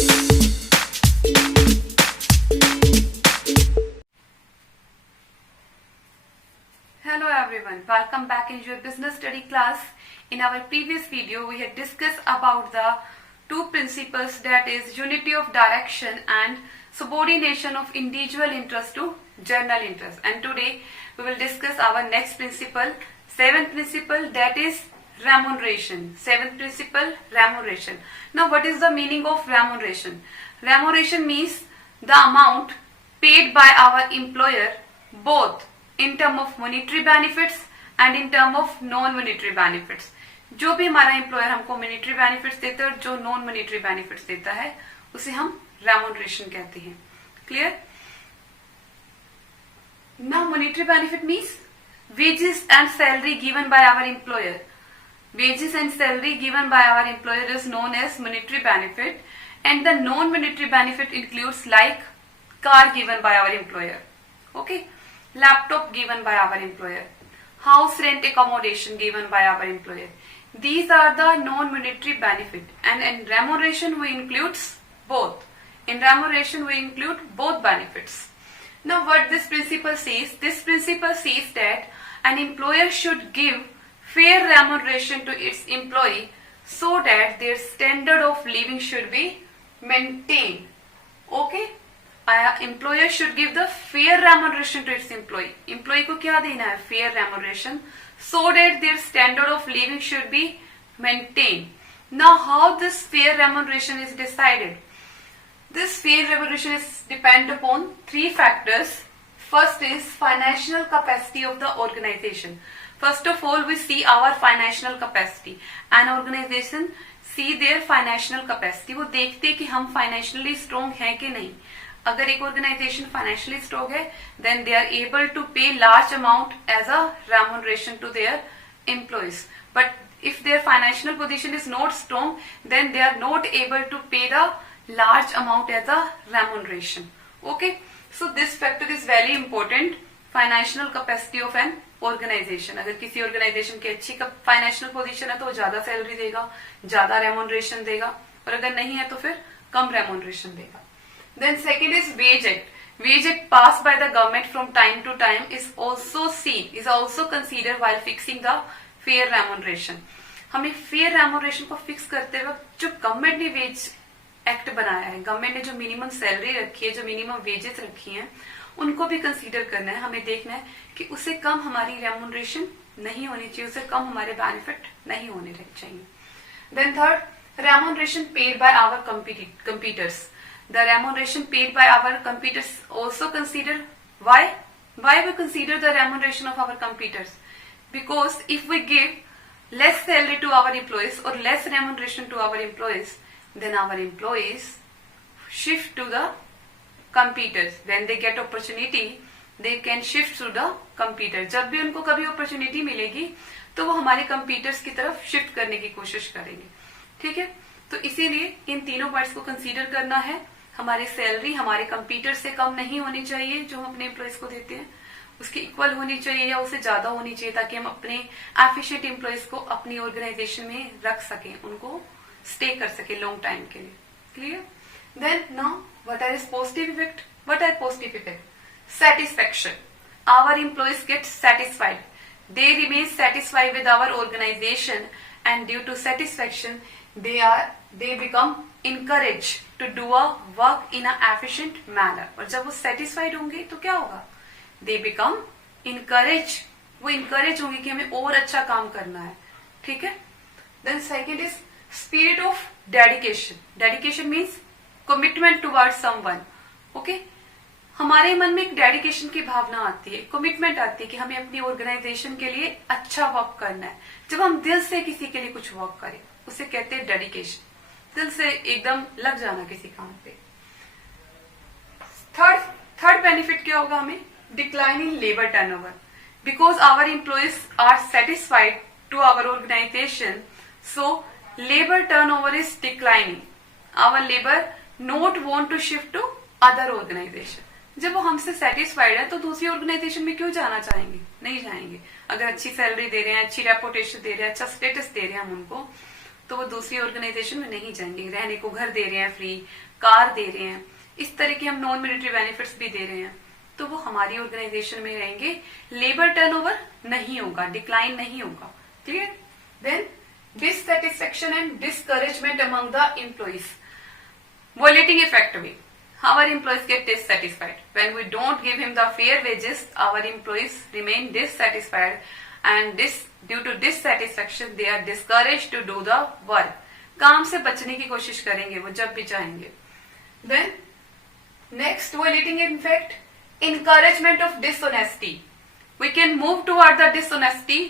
Hello everyone, welcome back in your business study class. In our previous video, we had discussed about the two principles, that is unity of direction and subordination of individual interest to general interest. And today we will discuss our next principle, seventh principle, that is remuneration. Seventh principle, remuneration. Now what is the meaning of remuneration? Remuneration means the amount paid by our employer both in term of monetary benefits and in term of non monetary benefits. जो भी हमारा employer हमको monetary benefits देता है और जो non monetary benefits देता है उसे हम remuneration कहते हैं. Clear? Now monetary benefit means wages and salary given by our employer. Wages and salary given by our employer is known as monetary benefit, and the non monetary benefit includes like car given by our employer. Okay? Laptop given by our employer, house rent accommodation given by our employer. These are the non-monetary benefit, and in remuneration we includes both. In remuneration we include both benefits. Now what this principle says? This principle says that an employer should give fair remuneration to its employee so that their standard of living should be maintained. Okay? Employer should give the fair remuneration to its employee. Employee को क्या देना है? Fair remuneration, so that their standard of living should be maintained. Now, how this fair remuneration is decided? This fair remuneration is depend upon three factors. First is financial capacity of the organization. First of all, we see our financial capacity. An organization see their financial capacity. वो देखते हैं कि हम financially strong हैं कि नहीं. अगर एक ऑर्गेनाइजेशन फाइनेंशियली स्ट्रॉन्ग है then they are able to pay large amount as a remuneration to their employees, but if their financial position is not strong then they are not able to pay the large amount as a remuneration. Okay, so this factor is very important. Financial capacity of an organization. अगर किसी organisation की अच्छी financial position है तो वो ज्यादा salary देगा, ज्यादा रेम्यूनरेशन देगा, और अगर नहीं है तो फिर कम रेम्यूनरेशन देगा. Then second is Wage Act. Wage Act passed by the government from time to time is also considered while fixing the fair remuneration. हमें fair remuneration को fix करते वक्त जो गवर्नमेंट ने वेज एक्ट बनाया है, गवर्नमेंट ने जो मिनिमम सैलरी रखी है, जो मिनिमम वेजेस रखी हैं, उनको भी कंसीडर करना है. हमें देखना है कि उससे कम हमारी रेमुनरेशन नहीं होनी चाहिए, उससे कम हमारे बेनिफिट नहीं होने चाहिए. Then third, remuneration paid by our competitors. The remuneration paid by our competitors also considered. Why? Why we consider the remuneration of our competitors? Because if we give less salary to our employees or less remuneration to our employees, then our employees shift to the competitors. When they get opportunity, they can shift to the competitor. जब भी उनको कभी opportunity मिलेगी तो वो हमारे competitors की तरफ shift करने की कोशिश करेंगे. ठीक है, तो इसीलिए इन तीनों पॉइंट्स को कंसीडर करना है. हमारी सैलरी हमारे कंपीटर से कम नहीं होनी चाहिए, जो हम अपने एम्प्लॉइज को देते हैं उसकी इक्वल होनी चाहिए या उससे ज्यादा होनी चाहिए, ताकि हम अपने एफिशिएंट एम्प्लॉइज को अपनी ऑर्गेनाइजेशन में रख सकें, उनको स्टे कर सके लॉन्ग टाइम के लिए. Clear? Then now what are positive effect? What are positive effect? Satisfaction. Our employees get satisfied, they remain satisfied with our organisation, and due to satisfaction they become encouraged to do a work in a efficient manner. और जब वो satisfied होंगे तो क्या होगा? They become encouraged. वो encourage होंगे कि हमें और अच्छा काम करना है. ठीक है? Then second is spirit of dedication. Dedication means commitment towards someone. Okay? हमारे मन में एक डेडिकेशन की भावना आती है, कमिटमेंट आती है कि हमें अपनी ऑर्गेनाइजेशन के लिए अच्छा वर्क करना है. जब हम दिल से किसी के लिए कुछ वर्क करें उसे कहते हैं डेडिकेशन. दिल से एकदम लग जाना किसी काम पे. थर्ड बेनिफिट क्या होगा हमें? Decline in labour turnover. Because our employees are satisfied to our organisation, so labour turnover is declining. Our labour not want to shift to other organisation. जब वो हमसे सेटिस्फाइड है तो दूसरी ऑर्गेनाइजेशन में क्यों जाना चाहेंगे? नहीं जाएंगे. अगर अच्छी सैलरी दे रहे हैं, अच्छी रेपुटेशन दे रहे हैं, अच्छा स्टेटस दे रहे हैं हम उनको, तो वो दूसरी ऑर्गेनाइजेशन में नहीं जाएंगे। रहने को घर दे रहे हैं फ्री, कार दे रहे हैं, इस तरह के हम नॉन मिलिट्री बेनिफिट्स भी दे रहे हैं, तो वो हमारी ऑर्गेनाइजेशन में रहेंगे। लेबर टर्नओवर नहीं होगा, डिक्लाइन नहीं होगा। Clear? Then dissatisfaction and discouragement among the employees. Violating effect way. Our employees get dissatisfied. When we don't give him the fair wages, our employees remain dissatisfied, and due to dissatisfaction, they are discouraged to do the work. काम से बचने की कोशिश करेंगे वो जब भी चाहेंगे। Then next violating effect, encouragement of dishonesty. We can move toward the dishonesty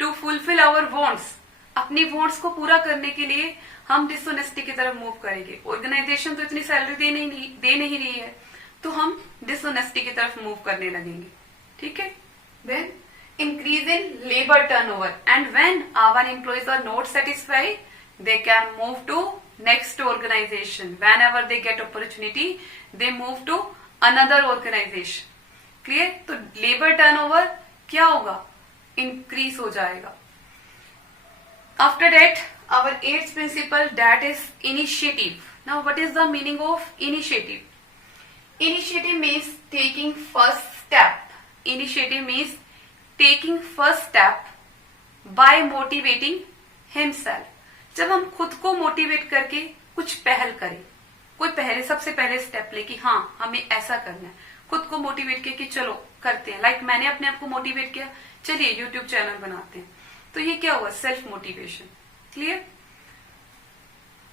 to fulfill our wants. अपनी wants को पूरा करने के लिए हम डिसऑनेस्टी की तरफ मूव करेंगे। ऑर्गेनाइजेशन तो इतनी सैलरी दे नहीं रही है, तो हम डिसऑनेस्टी की तरफ मूव करने लगेंगे। ठीक है? Then increase in labour turnover, and when our employees are not satisfied, they can move to next organisation. Whenever they get opportunity, they move to another organisation. Clear? तो labour turnover क्या होगा? Increase हो जाएगा। After that, our eighth principle, that is initiative. Now, what is the meaning of initiative? Initiative means taking first step. Initiative means taking first step by motivating himself. जब हम खुद को motivate करके कुछ पहल करें, कोई सबसे पहले स्टेप ले कि हाँ हमें ऐसा करना है, खुद को मोटिवेट किया कि चलो करते हैं। लाइक मैंने अपने आप को मोटिवेट किया, चलिए यूट्यूब चैनल बनाते हैं, तो ये क्या हुआ? Self motivation. Clear?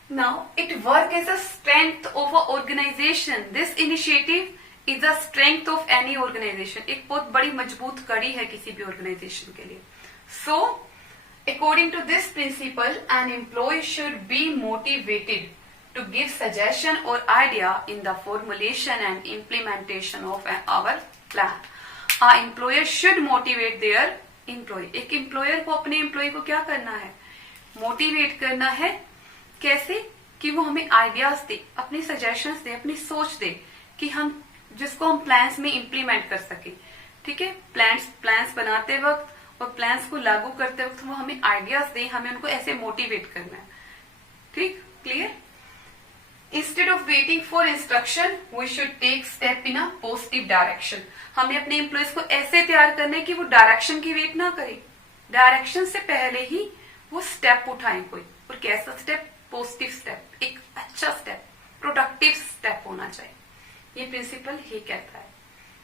Now it work as a strength of a organisation. This initiative is the strength of any organisation. एक बहुत बड़ी मजबूत कड़ी है किसी भी ऑर्गेनाइजेशन के लिए। So according to this principle, an employee should be motivated to give suggestion or idea in the formulation and implementation of our plan. Our employer should motivate their employee. एक employer को अपने employee को क्या करना है? Motivate करना है। कैसे? कि वो हमें आइडियाज दे, अपनी सजेशंस दे, अपनी सोच दे कि हम जिसको हम प्लान्स में इम्प्लीमेंट कर सके। ठीक है? प्लान्स बनाते वक्त और प्लान्स को लागू करते वक्त वो हमें आइडियाज दे, हमें उनको ऐसे मोटिवेट करना है। ठीक? Clear? Instead of waiting for instruction, we should take step in a positive direction. हमें अपने एम्प्लॉइज को ऐसे तैयार करना है कि वो डायरेक्शन की वेट ना करें, डायरेक्शन से पहले ही वो स्टेप उठाएं कोई। और कैसा स्टेप? पॉजिटिव स्टेप, एक अच्छा स्टेप, प्रोडक्टिव स्टेप होना चाहिए। ये प्रिंसिपल ही कहता है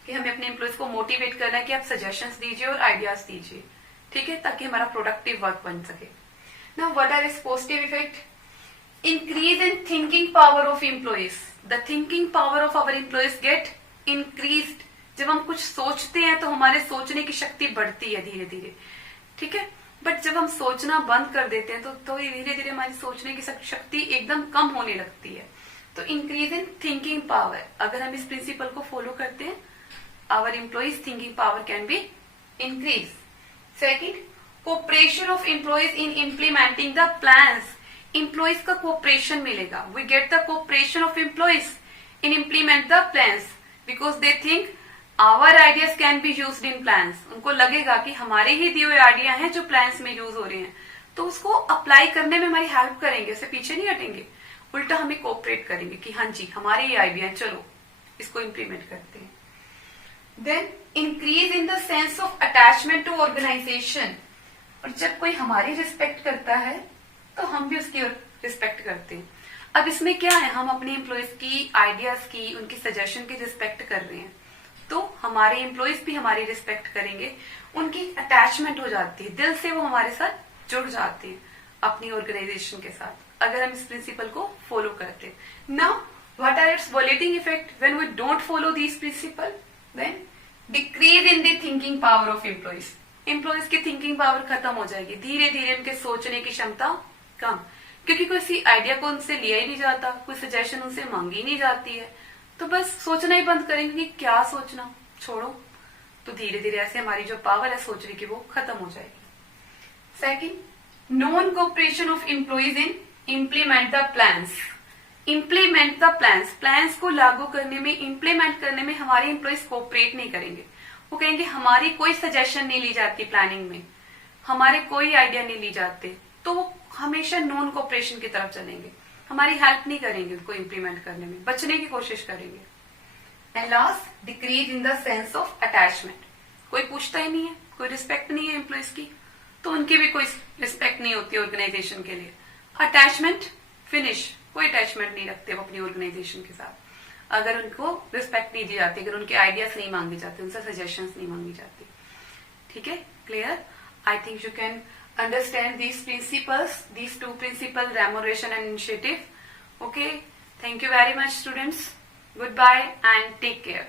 कि हमें अपने एम्प्लॉइज को मोटिवेट करना है कि आप सजेशंस दीजिए और आइडियाज दीजिए। ठीक है? ताकि हमारा प्रोडक्टिव वर्क बन सके। Now what are is positive effect? Increase in thinking power of employees. The thinking power of our employees get increased. जब हम कुछ सोचते हैं तो हमारे सोचने की शक्ति बढ़ती है धीरे धीरे। ठीक है? बट जब हम सोचना बंद कर देते हैं तो धीरे धीरे हमारी सोचने की शक्ति एकदम कम होने लगती है। तो इंक्रीज इन थिंकिंग पावर, अगर हम इस प्रिंसिपल को फॉलो करते हैं, our employees thinking power can be increase. Second, cooperation of employees in implementing the plans. Employees का कोऑपरेशन मिलेगा। We get the cooperation of employees in implement the plans because they think our ideas can be used in plans. उनको लगेगा कि हमारे ही दिए हुए idea हैं जो प्लान्स में यूज हो रहे हैं, तो उसको अप्लाई करने में हमारी हेल्प करेंगे, उससे पीछे नहीं हटेंगे, उल्टा हमें कोऑपरेट करेंगे कि हाँ जी हमारे ये आइडिया है, चलो इसको इम्प्लीमेंट करते हैं। Then increase in the sense of attachment to organisation. और जब कोई हमारी रिस्पेक्ट करता है तो हम भी उसकी रिस्पेक्ट करते हैं। अब इसमें क्या है? हम अपने एम्प्लॉइज की आइडियाज की, उनकी सजेशन की रिस्पेक्ट कर रहे हैं, तो हमारे एम्प्लॉइज भी हमारी रिस्पेक्ट करेंगे, उनकी अटैचमेंट हो जाती है, दिल से वो हमारे साथ जुड़ जाते हैं अपनी ऑर्गेनाइजेशन के साथ, अगर हम इस प्रिंसिपल को फॉलो करते हैं। Now what are its violating effect when we don't follow this principle? Then decrease in the thinking power of employees. Employees की थिंकिंग पावर खत्म हो जाएगी, धीरे धीरे उनके सोचने की क्षमता कम, क्योंकि कोई आइडिया को उनसे लिया ही नहीं जाता, कोई सजेशन उनसे मांगी नहीं जाती है, तो बस सोचना ही बंद करेंगे कि क्या सोचना, छोड़ो। तो धीरे धीरे ऐसे हमारी जो पावर है सोचने की वो खत्म हो जाएगी। Second, non cooperation of employees in implement the plans. Implement the plans, plans को लागू करने में, इम्प्लीमेंट करने में हमारे एम्प्लॉइज कोऑपरेट नहीं करेंगे। वो कहेंगे हमारी कोई सजेशन नहीं ली जाती प्लानिंग में, हमारे कोई आइडिया नहीं ली जाते, तो वो हमेशा नॉन कोऑपरेशन की तरफ चलेंगे, हमारी हेल्प नहीं करेंगे उनको इम्प्लीमेंट करने में, बचने की कोशिश करेंगे। And last, decrease in the sense of attachment. कोई पूछता ही नहीं है, कोई रिस्पेक्ट नहीं है एम्प्लॉयज की, तो उनकी भी कोई रिस्पेक्ट नहीं होती ऑर्गेनाइजेशन के लिए। अटैचमेंट फिनिश, कोई अटैचमेंट नहीं रखते वो अपनी ऑर्गेनाइजेशन के साथ। अगर उनको रिस्पेक्ट नहीं दी जाती, अगर उनके आइडियाज नहीं मांगे जाते, उनसे सजेशंस नहीं मांगी जाती। ठीक है, clear? I think you can understand these principles, these two principles, remuneration and initiative. Okay, thank you very much students. Goodbye and take care.